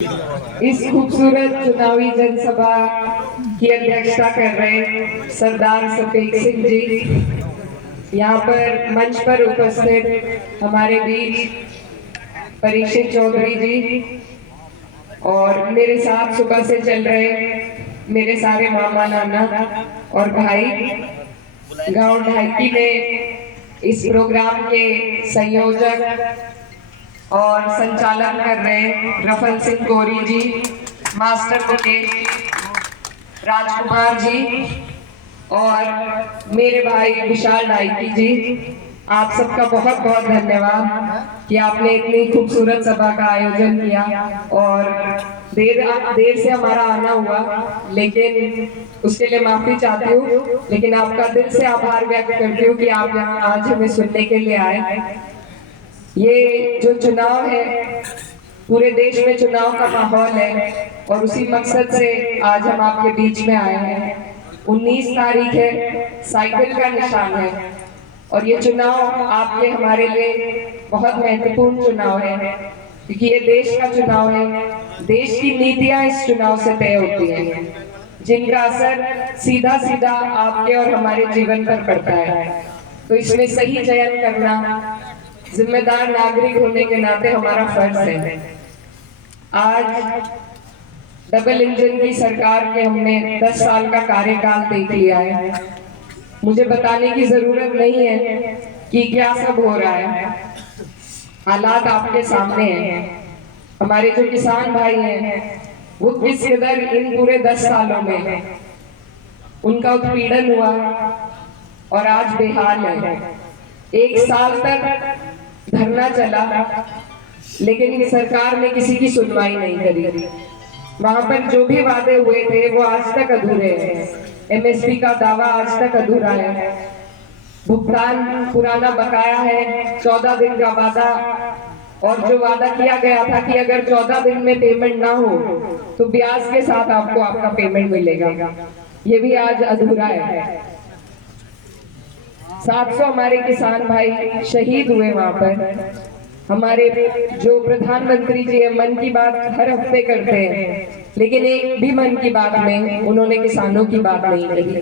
इस खूबसूरत चुनावी जनसभा की अध्यक्षता कर रहे सरदार सफेद सिंह जी, यहाँ पर मंच पर उपस्थित हमारे बीच परीक्षित चौधरी जी और मेरे साथ सुबह से चल रहे मेरे सारे मामा नाना और भाई गांव ढाकी में इस प्रोग्राम के संयोजक और संचालन कर रहे रफल सिंह कोरी जी, मास्टर मुकेश राजकुमार जी और मेरे भाई विशाल नाइकी जी, आप सबका बहुत बहुत धन्यवाद कि आपने इतनी खूबसूरत सभा का आयोजन किया। और देर से हमारा आना हुआ, लेकिन उसके लिए माफी चाहती हूँ, लेकिन आपका दिल से आभार व्यक्त करती हूँ कि आप यहाँ आज हमें सुनने के लिए आए। ये जो चुनाव है, पूरे देश में चुनाव का माहौल है और उसी मकसद से आज हम आपके बीच में आए हैं। 19 तारीख है, साइकिल का निशान है और ये चुनाव आपके हमारे लिए बहुत महत्वपूर्ण चुनाव है, क्योंकि ये देश का चुनाव है। देश की नीतियां इस चुनाव से तय होती हैं, जिनका असर सीधा सीधा आपके और हमारे जीवन पर पड़ता है। तो इसमें सही चयन करना जिम्मेदार नागरिक होने के नाते हमारा फर्ज है। आज डबल इंजन की सरकार के हमने 10 साल का कार्यकाल देख लिया है। मुझे बताने की जरूरत नहीं है कि क्या सब हो रहा है, हालात आपके सामने हैं। हमारे जो किसान भाई हैं, वो किस कदर इन पूरे 10 सालों में उनका उत्पीड़न हुआ और आज बेहाल है। 1 साल तक धरना चला, लेकिन सरकार ने किसी की सुनवाई नहीं करी। वहां पर जो भी वादे हुए थे वो आज तक अधूरे हैं। एमएसपी का दावा आज तक अधूरा है, भुगतान पुराना बकाया है, 14 दिन का वादा, और जो वादा किया गया था कि अगर 14 दिन में पेमेंट ना हो तो ब्याज के साथ आपको आपका पेमेंट मिलेगा, ये भी आज अधूरा है। 700 हमारे किसान भाई शहीद हुए वहां पर। हमारे जो प्रधानमंत्री जी है, मन की बात हर हफ्ते करते हैं, लेकिन एक भी मन की बात में उन्होंने किसानों की बात नहीं कही।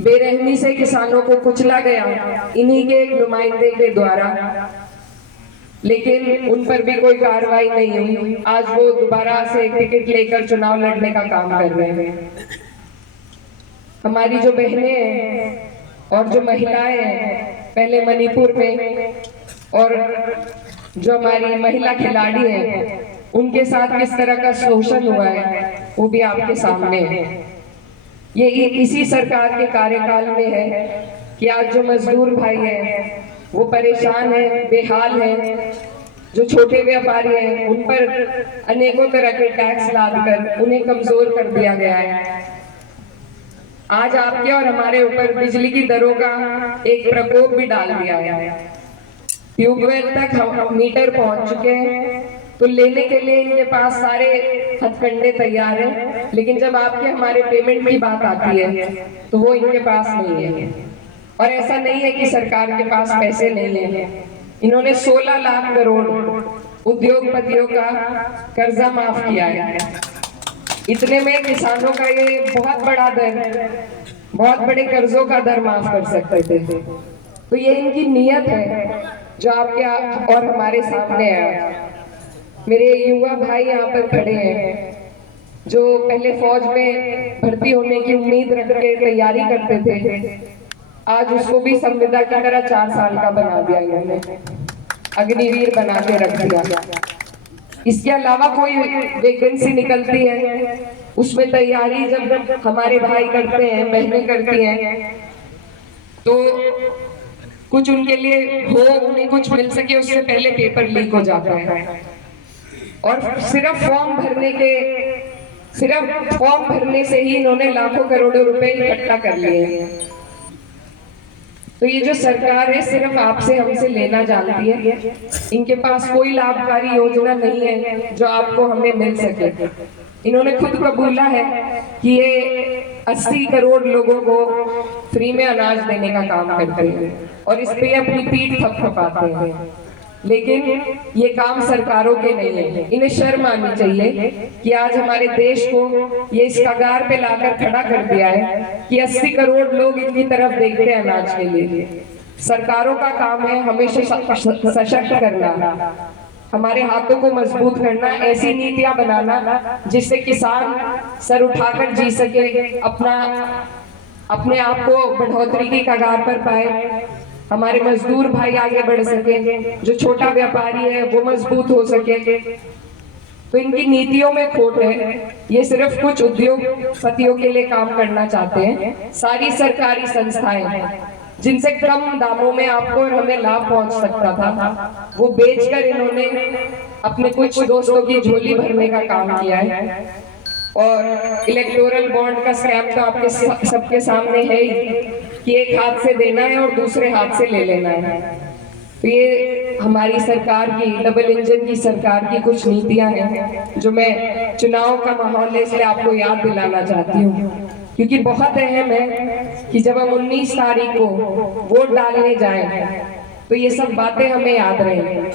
बेरहमी से किसानों को कुचला गया इन्हीं के एक नुमाइंदे के द्वारा, लेकिन उन पर भी कोई कार्रवाई नहीं हुई। आज वो दोबारा से टिकट लेकर चुनाव लड़ने का काम कर रहे हैं। हमारी जो बहनें हैं और जो महिलाएं हैं, पहले मणिपुर में, और जो हमारी महिला खिलाड़ी हैं, उनके साथ किस तरह का शोषण हुआ है वो भी आपके सामने है। ये इसी सरकार के कार्यकाल में है कि आज जो मजदूर भाई हैं वो परेशान हैं, बेहाल हैं। जो छोटे व्यापारी हैं उन पर अनेकों तरह के टैक्स लादकर उन्हें कमजोर कर दिया गया है। आज आपके और हमारे ऊपर बिजली की दरों का एक प्रकोप भी डाल दिया है। ट्यूबवेल तक हम मीटर पहुंच चुके हैं, तो लेने के लिए इनके पास सारे हथकंडे तैयार हैं, लेकिन जब आपके हमारे पेमेंट की बात आती है तो वो इनके पास नहीं है। और ऐसा नहीं है कि सरकार के पास पैसे नहीं है, इन्होंने 16 लाख करोड़ उद्योगपतियों का कर्जा माफ किया है। इतने में किसानों का ये बहुत बड़ा दर, बहुत बड़े कर्जों का दर माफ कर सकते थे। तो ये इनकी नीयत है जो आपके और हमारे सामने है। मेरे युवा भाई यहाँ पर खड़े हैं जो पहले फौज में भर्ती होने की उम्मीद रख के तैयारी करते थे, आज उसको भी संविदा की तरह 4 साल का बना दिया इन्होंने, अग्निवीर बना के रख दिया। इसके अलावा कोई वैकेंसी निकलती है, उसमें तैयारी जब हमारे भाई करते हैं, बहनें करती हैं, तो कुछ उनके लिए हो, उन्हें कुछ मिल सके, उससे पहले पेपर लीक हो जाता है। और सिर्फ फॉर्म भरने से ही इन्होंने लाखों करोड़ों रुपए इकट्ठा कर लिए हैं। तो ये जो सरकार है सिर्फ आपसे हमसे लेना जानती है, इनके पास कोई लाभकारी योजना नहीं है जो आपको हमें मिल सके। इन्होंने खुद कबूला है कि ये 80 करोड़ लोगों को फ्री में अनाज देने का काम करते हैं और इस पे अपनी पीठ थपथपाते हैं। लेकिन ये काम सरकारों के नहीं है। इन्हें शर्म आनी चाहिए कि आज हमारे देश को ये इस कगार पे लाकर खड़ा कर दिया है कि 80 करोड़ लोग इनकी तरफ देखते हैं अनाज के लिए। सरकारों का काम है हमेशा सशक्त करना, हमारे हाथों को मजबूत करना, ऐसी नीतियां बनाना जिससे किसान सर उठाकर जी सके, अपने आप को बढ़ोतरी की कगार पर पाए, हमारे मजदूर भाई आगे बढ़ सके, जो छोटा व्यापारी है वो मजबूत हो सके। तो इनकी नीतियों में खोट है। ये सिर्फ कुछ उद्योगपतियों के लिए काम करना चाहते हैं। सारी सरकारी संस्थाएं जिनसे कम दामों में आपको और हमें लाभ पहुंच सकता था, वो बेचकर इन्होंने अपने कुछ दोस्तों की झोली भरने का काम किया है। और इलेक्टोरल बॉन्ड का स्कैम तो आपके सबके सामने है ही कि एक हाथ से देना है और दूसरे हाथ से ले लेना है। तो ये हमारी सरकार की, डबल इंजन की सरकार की कुछ नीतियां हैं जो मैं चुनाव का माहौल है इसलिए आपको याद दिलाना चाहती हूँ, क्योंकि बहुत अहम है कि जब हम 19 तारीख को वोट डालने जाएं तो ये सब बातें हमें याद रहें।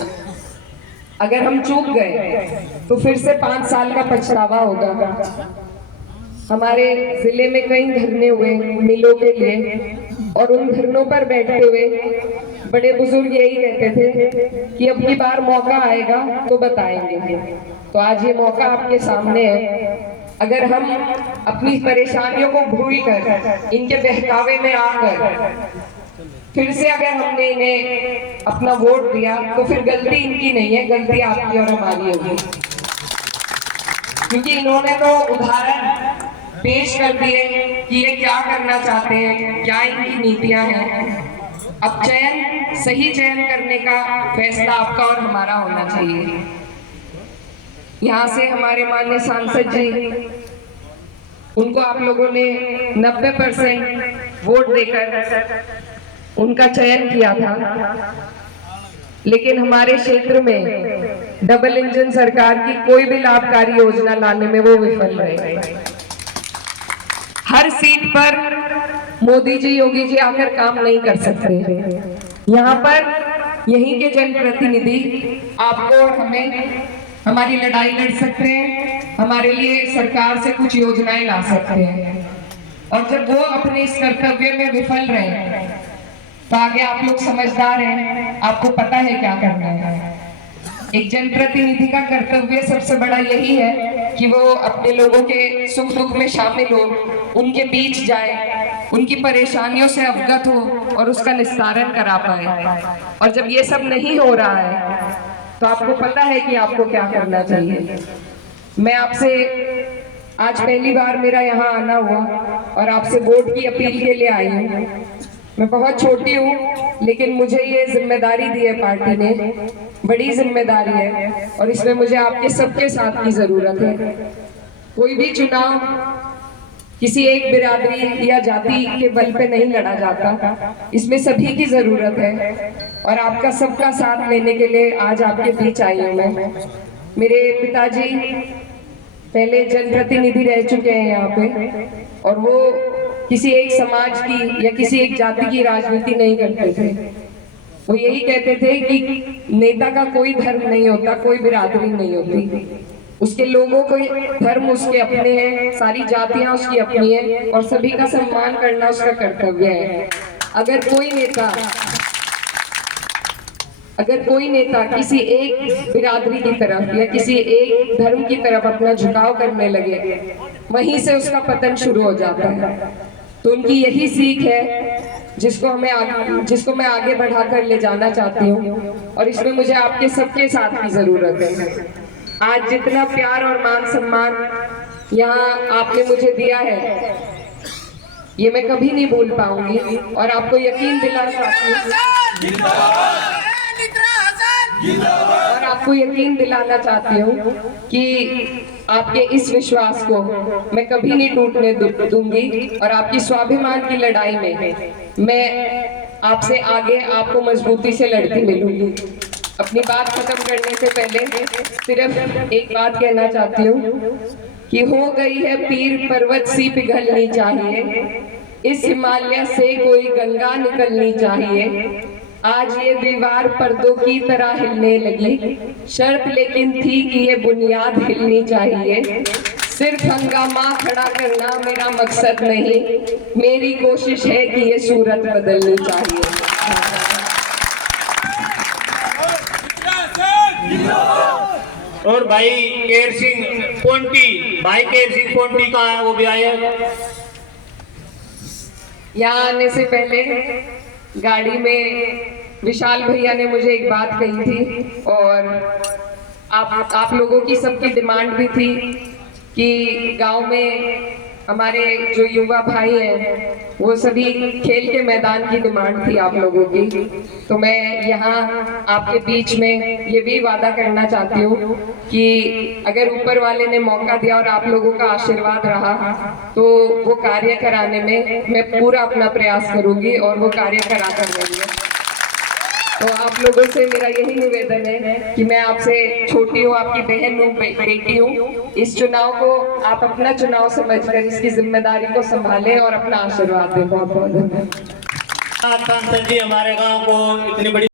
अगर हम चूक गए तो फिर से 5 साल का पछतावा होगा। हमारे जिले में कई धरने हुए मिलों के लिए, और उन धरनों पर बैठे हुए बड़े बुजुर्ग यही कहते थे कि अब की बार मौका आएगा तो बताएंगे। तो आज ये मौका आपके सामने है। अगर हम अपनी परेशानियों को भूलकर इनके बहकावे में आकर फिर से अगर हमने इन्हें अपना वोट दिया तो फिर गलती इनकी नहीं है, गलती आपकी और हमारी होगी, क्योंकि इन्होंने तो उदाहरण पेश कर दिए कि ये क्या करना चाहते हैं, क्या इनकी नीतियां हैं। अब सही चयन करने का फैसला आपका और हमारा होना चाहिए। यहाँ से हमारे माननीय सांसद जी, उनको आप लोगों ने 90% वोट देकर उनका चयन किया था, लेकिन हमारे क्षेत्र में डबल इंजन सरकार की कोई भी लाभकारी योजना लाने में वो विफल रहे। हर सीट पर मोदी जी, योगी जी आकर काम नहीं कर सकते। यहाँ पर यहीं के जनप्रतिनिधि आपको और हमें हमारी लड़ाई लड़ सकते हैं, हमारे लिए सरकार से कुछ योजनाएं ला सकते हैं। और जब वो अपने इस कर्तव्य में विफल रहे तो आगे आप लोग समझदार हैं, आपको पता है क्या करना है। एक जनप्रतिनिधि का कर्तव्य सबसे बड़ा यही है कि वो अपने लोगों के सुख दुख में शामिल हो, उनके बीच जाए, उनकी परेशानियों से अवगत हो और उसका निस्तारण करा पाए। और जब ये सब नहीं हो रहा है तो आपको पता है कि आपको क्या करना चाहिए। मैं आपसे आज पहली बार मेरा यहाँ आना हुआ और आपसे वोट की अपील के लिए आई हूँ। मैं बहुत छोटी हूँ, लेकिन मुझे ये जिम्मेदारी दी है पार्टी ने, बड़ी जिम्मेदारी है, और इसमें मुझे आपके सबके साथ की जरूरत है। कोई भी चुनाव किसी एक बिरादरी या जाति के बल पे नहीं लड़ा जाता, इसमें सभी की जरूरत है, और आपका सबका साथ लेने के लिए आज आपके बीच आई हूँ मैं। मेरे पिताजी पहले जनप्रतिनिधि रह चुके हैं यहाँ पे, और वो किसी एक समाज की या किसी एक जाति की राजनीति नहीं करते थे। वो यही कहते थे कि नेता का कोई धर्म नहीं होता, कोई बिरादरी नहीं होती, उसके लोगों को धर्म उसके अपने हैं, सारी जातियां उसकी अपनी है, और सभी का सम्मान करना उसका कर्तव्य है। अगर कोई नेता किसी एक बिरादरी की तरफ या किसी एक धर्म की तरफ अपना झुकाव करने लगे, वहीं से उसका पतन शुरू हो जाता है। तो उनकी यही सीख है जिसको मैं आगे बढ़ाकर ले जाना चाहती हूँ, और इसमें मुझे आपके सबके साथ की जरूरत है। आज जितना प्यार और मान सम्मान यहाँ आपने मुझे दिया है, ये मैं कभी नहीं भूल पाऊंगी, और आपको यकीन दिलाना चाहती हूँ कि आपके इस विश्वास को मैं कभी नहीं टूटने दूंगी, और आपकी स्वाभिमान की लड़ाई में मैं आपसे आगे आपको मजबूती से लड़ती मिलूंगी। अपनी बात खत्म करने से पहले सिर्फ एक बात कहना चाहती हूँ कि हो गई है पीर पर्वत सी पिघलनी चाहिए, इस हिमालय से कोई गंगा निकलनी चाहिए, आज ये दीवार पर्दों की तरह हिलने लगी, शर्त लेकिन थी कि ये बुनियाद हिलनी चाहिए। सिर्फ हंगामा खड़ा करना मेरा मकसद नहीं, मेरी कोशिश है कि ये सूरत बदलनी चाहिए। और भाई केर सिंह पोंटी, भाई केर सिंह पोंटी का वो भी आए। यहाँ आने से पहले गाड़ी में विशाल भैया ने मुझे एक बात कही थी, और आप लोगों की सबकी डिमांड भी थी कि गांव में हमारे जो युवा भाई हैं वो सभी खेल के मैदान की डिमांड थी आप लोगों की। तो मैं यहाँ आपके बीच में ये भी वादा करना चाहती हूँ कि अगर ऊपर वाले ने मौका दिया और आप लोगों का आशीर्वाद रहा तो वो कार्य कराने में मैं पूरा अपना प्रयास करूंगी और वो कार्य करा कर देंगे। तो आप लोगों से मेरा यही निवेदन है कि मैं आपसे छोटी हूँ, आपकी बहन हूँ, बेटी हूँ। इस चुनाव को आप अपना चुनाव समझकर इसकी जिम्मेदारी को संभालें और अपना आशीर्वाद दें। बहुत बहुत धन्यवाद। जी हमारे गांव को इतनी बड़ी